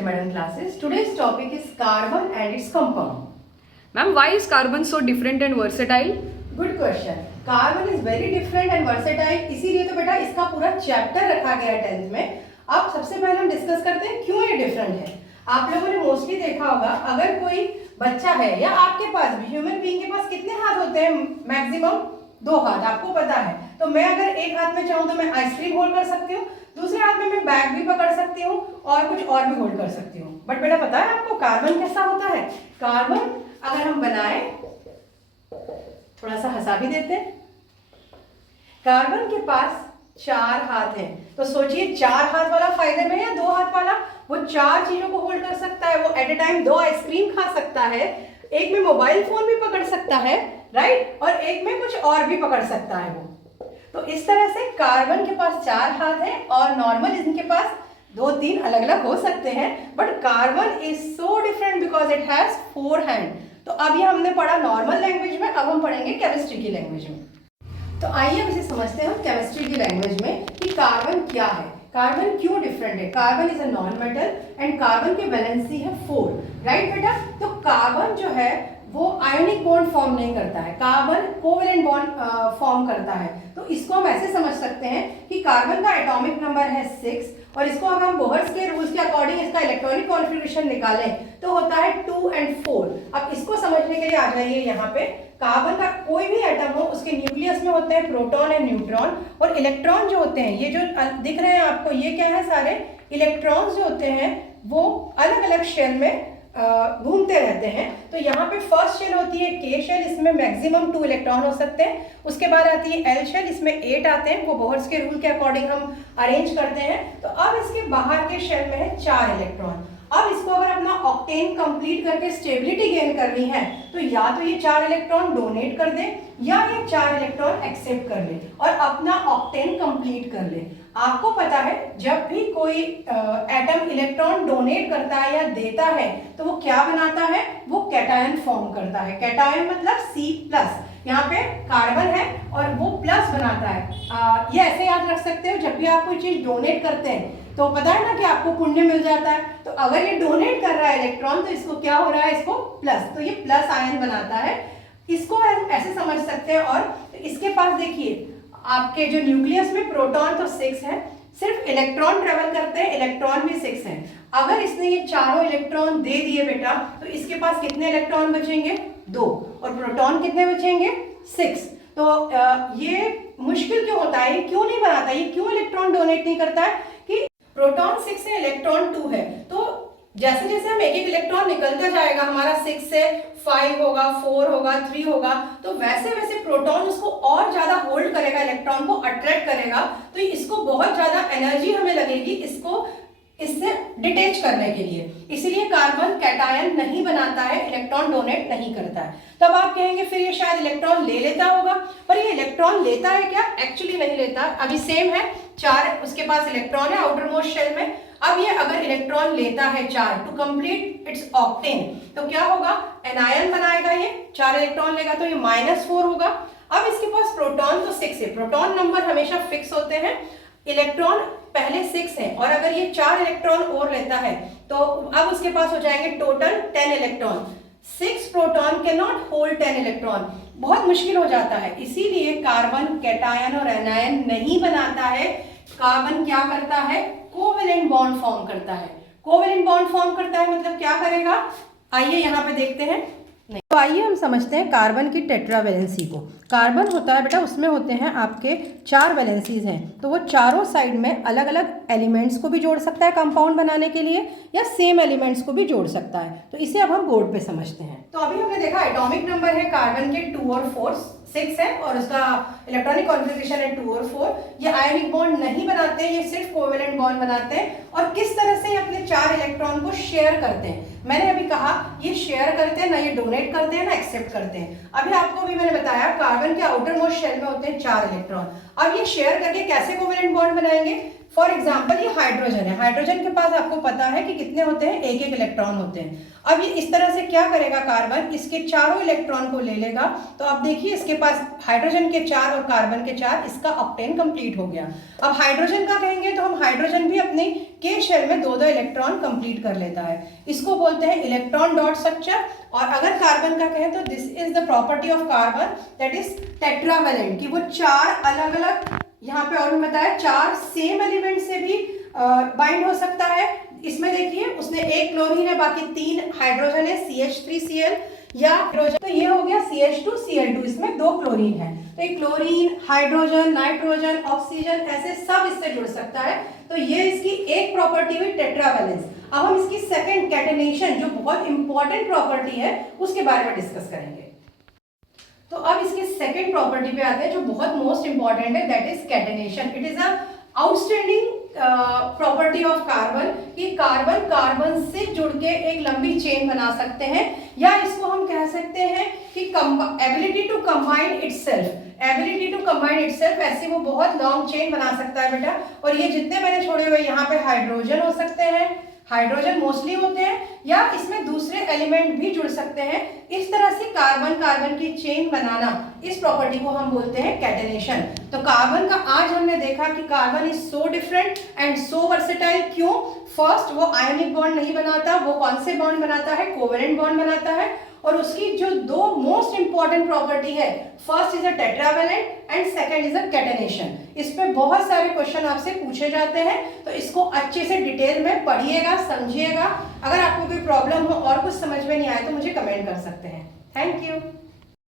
Namaste Madam classes. Today's topic is carbon and its compound. Ma'am, why is carbon so different and versatile? Good question. Carbon is very different and versatile. इसीलिए तो बेटा इसका पूरा chapter रखा गया है 10th में. अब सबसे पहले हम डिस्कस करते हैं क्यों ये डिफरेंट है. आप लोगों ने मोस्टली देखा होगा, अगर कोई बच्चा है या आपके पास भी, ह्यूमन बीइंग के पास कितने हाथ होते हैं? मैक्सिमम 2 हाथ, आपको पता है. तो मैं अगर एक हाथ में चाहूँ तो मैं आइसक्रीम होल्ड कर सकती हूँ, दूसरे हाथ में मैं बैग भी पकड़ सकती हूँ और कुछ और भी होल्ड कर सकती हूँ. बट बेटा पता है आपको कार्बन कैसा होता है? कार्बन अगर हम बनाए, थोड़ा सा हंसा भी देते हैं, कार्बन के पास 4 हाथ हैं. तो सोचिए 4 हाथ वाला फायदे में या 2 हाथ वाला? वो 4 चीजों को होल्ड कर सकता है. वो एट ए टाइम 2 आइसक्रीम खा सकता है, एक में मोबाइल फोन भी पकड़ सकता है, राइट, और एक में कुछ और भी पकड़ सकता है वो. तो इस तरह से कार्बन के पास 4 हाथ हैं और नॉर्मल इनके पास 2-3 अलग अलग हो सकते हैं. But carbon is so different because it has 4 hand. तो अब ये हमने पढ़ा नॉर्मल लैंग्वेज में, अब हम पढ़ेंगे केमिस्ट्री की लैंग्वेज में. तो आइए अब इसे समझते हैं हम केमिस्ट्री की लैंग्वेज में कि कार्बन क्या है, कार्बन क्यों डिफरेंट है. Carbon is a non metal and carbon की वैलेंसी है 4, राइट बेटा. तो कार्बन जो है वो आयोनिक बॉन्ड फॉर्म नहीं करता है, कार्बन कोवेलेंट बॉन्ड फॉर्म करता है. तो इसको हम ऐसे समझ सकते हैं कि कार्बन का एटॉमिक नंबर है 6 और इसको अगर हम बोहर्स के रूल्स के अकॉर्डिंग इसका इलेक्ट्रॉनिक कॉन्फ़िगरेशन निकालें तो होता है 2 और 4. अब इसको समझने के लिए आ जाइए यहाँ पे. कार्बन का कोई भी एटम हो उसके न्यूक्लियस में होते हैं प्रोटॉन एंड न्यूट्रॉन, और इलेक्ट्रॉन जो होते हैं, ये जो दिख रहे हैं आपको, ये क्या है? सारे इलेक्ट्रॉन्स जो होते हैं वो अलग अलग शेल में घूमते रहते हैं. तो यहाँ पे फर्स्ट शेल होती है के शेल, इसमें मैक्सिमम 2 इलेक्ट्रॉन हो सकते हैं. उसके बाद आती है एल शेल, इसमें 8 आते हैं, वो बोहर्स के रूल के अकॉर्डिंग हम अरेंज करते हैं. तो अब इसके बाहर के शेल में है 4 इलेक्ट्रॉन. अब इसको अगर अपना ऑक्टेन कंप्लीट करके स्टेबिलिटी गेन करनी है तो या तो ये 4 इलेक्ट्रॉन डोनेट कर दे या ये 4 इलेक्ट्रॉन एक्सेप्ट कर ले और अपना ऑक्टेन कंप्लीट कर ले. आपको पता है जब भी कोई एटम इलेक्ट्रॉन डोनेट करता है या देता है तो वो क्या बनाता है? वो कैटायन फॉर्म करता है. कैटायन मतलब C+. यहाँ पे कार्बन है और वो प्लस बनाता है. ये ऐसे याद रख सकते हो, जब भी आप कोई चीज डोनेट करते हैं तो पता है ना कि आपको पुण्य मिल जाता है. तो अगर ये डोनेट कर रहा है इलेक्ट्रॉन तो इसको क्या हो रहा है? इसको प्लस, तो ये प्लस आयन बनाता है. इसको ऐसे समझ सकते हैं. और इसके पास देखिए आपके जो न्यूक्लियस में प्रोटॉन तो 6 है, सिर्फ इलेक्ट्रॉन ट्रेवल करते हैं, इलेक्ट्रॉन भी 6 हैं. अगर इसने ये चारों इलेक्ट्रॉन दे दिए बेटा तो इसके पास कितने इलेक्ट्रॉन बचेंगे? 2. और प्रोटॉन कितने बचेंगे? 6. तो ये मुश्किल क्यों होता है? ये क्यों नहीं बनाता? ये क्यों इलेक्ट्रॉन डोनेट नहीं करता है? कि प्रोटॉन 6 है, इलेक्ट्रॉन 2 है. तो जैसे जैसे हम एक इलेक्ट्रॉन निकलता जाएगा, हमारा 6 से 5 होगा, 4 होगा, 3 होगा, तो वैसे वैसे प्रोटॉन उसको और ज्यादा होल्ड करेगा, इलेक्ट्रॉन को अट्रैक्ट करेगा. तो इसको बहुत ज्यादा एनर्जी हमें लगेगी इसको इससे डिटेच करने के लिए. इसलिए कार्बन कैटायन नहीं बनाता है, इलेक्ट्रॉन डोनेट नहीं करता है. तब आप कहेंगे फिर ये शायद इलेक्ट्रॉन ले लेता होगा, पर ये इलेक्ट्रॉन लेता है क्या? एक्चुअली नहीं लेता. अभी सेम है, 4 उसके पास इलेक्ट्रॉन है आउटर मोस्ट शेल में. अब ये अगर इलेक्ट्रॉन लेता है 4 टू कंप्लीट इट्स ऑक्टेन तो क्या होगा? एनायन बनाएगा. ये 4 इलेक्ट्रॉन लेगा तो ये -4 होगा. अब इसके पास प्रोटॉन तो 6 है, प्रोटॉन नंबर हमेशा फिक्स होते हैं. इलेक्ट्रॉन पहले 6 है और अगर ये 4 इलेक्ट्रॉन और लेता है तो अब उसके पास हो जाएंगे total 10 electron. 6 proton can not hold 10 electron, बहुत मुश्किल हो जाता है. इसीलिए कार्बन कैटायन और एनायन नहीं बनाता है. कार्बन क्या करता है? कोवेलेंट बॉन्ड फॉर्म करता है. कोवेलेंट बॉन्ड फॉर्म करता है मतलब क्या करेगा? आइए यहाँ पे देखते हैं. नहीं तो आइए हम समझते हैं कार्बन की टेट्रावैलेंसी को. कार्बन होता है बेटा, उसमें होते हैं आपके 4 वैलेंसीज हैं. तो वो चारों साइड में अलग अलग एलिमेंट्स को भी जोड़ सकता है कंपाउंड बनाने के लिए, या सेम एलिमेंट्स को भी जोड़ सकता है. तो इसे अब हम बोर्ड पे समझते हैं. तो अभी हमने देखा एटॉमिक नंबर है कार्बन के 2 और 4, 6 है और उसका इलेक्ट्रॉनिक कॉन्फ़िगरेशन है 2 और 4. ये आयनिक बॉन्ड नहीं बनाते, ये सिर्फ कोवेलेंट बॉन्ड बनाते हैं. और किस तरह से ये अपने 4 इलेक्ट्रॉन को शेयर करते हैं? मैंने अभी कहा ये शेयर करते हैं ना, ये डोनेट करते हैं ना एक्सेप्ट करते हैं. अभी आपको भी मैंने बताया कार्बन के आउटर मोस्ट शेल में होते हैं 4 इलेक्ट्रॉन. अब ये शेयर करके कैसे कोवेलेंट बॉन्ड बनाएंगे? फॉर एग्जाम्पल ये हाइड्रोजन है, हाइड्रोजन के पास आपको पता है कि कितने होते हैं, एक एक इलेक्ट्रॉन होते हैं। अब ये इस तरह से क्या करेगा कार्बन, इसके चारों इलेक्ट्रॉन को ले लेगा। तो अब देखिए इसके पास हाइड्रोजन के 4 और कार्बन के 4, इसका ऑक्टेन कंप्लीट हो गया। अब हाइड्रोजन का कहेंगे तो हम हाइड्रोजन भी अपने के शेल में 2-2 इलेक्ट्रॉन कंप्लीट कर लेता है, इसको बोलते हैं इलेक्ट्रॉन डॉट स्ट्रक्चर। और अगर कार्बन का कहें तो this is the property of carbon that is tetravalent, कि वो 4 अलग अलग, यहाँ पे और भी बताया 4 सेम एलिमेंट से भी बाइंड हो सकता है। इसमें देखिए उसने एक क्लोरीन है, बाकी 3 हाइड्रोजन है, CH3Cl या हाइड्रोजन, तो ये हो गया CH2Cl2, इसमें 2 क्लोरीन है। तो एक क्लोरीन, हाइड्रोजन, नाइट्रोजन, ऑक्सीजन, ऐसे सब इससे जुड़ सकता है। तो ये इसकी एक प्रॉपर्टी हुई टेट्रावैलेंस। अब हम इसकी सेकंड कैटेनेशन, जो बहुत इंपॉर्टेंट प्रॉपर्टी है, उसके बारे में डिस्कस करेंगे। तो अब इसकी सेकंड प्रॉपर्टी पे आते हैं जो बहुत मोस्ट इंपॉर्टेंट है, that is catenation. It is a outstanding property of carbon, कि कार्बन कार्बन से जुड़ के एक लंबी चेन बना सकते हैं, या इसको हम कह सकते हैं कि ability to combine itself, ability to combine itself, ऐसे वो बहुत लॉन्ग चेन बना सकता है बेटा। और ये जितने मैंने छोड़े हुए यहाँ पे हाइड्रोजन हो सकते हैं, हाइड्रोजन मोस्टली होते हैं, या इसमें दूसरे एलिमेंट भी जुड़ सकते हैं। इस तरह से कार्बन कार्बन की चेन बनाना, इस प्रॉपर्टी को हम बोलते हैं कैटेनेशन। तो कार्बन का आज हमने देखा कि carbon is so different and so versatile. क्यों? फर्स्ट, वो आयनिक बॉन्ड नहीं बनाता, वो कौन से बॉन्ड बनाता है, कोवेलेंट बॉन्ड बनाता है। और उसकी जो 2 मोस्ट इंपॉर्टेंट प्रॉपर्टी है, first is a tetravalent and second is a catenation. इस पे बहुत सारे क्वेश्चन आपसे पूछे जाते हैं, तो इसको अच्छे से डिटेल में पढ़िएगा, समझिएगा। अगर आपको कोई प्रॉब्लम हो और कुछ समझ में नहीं आए तो मुझे कमेंट कर सकते हैं। Thank you.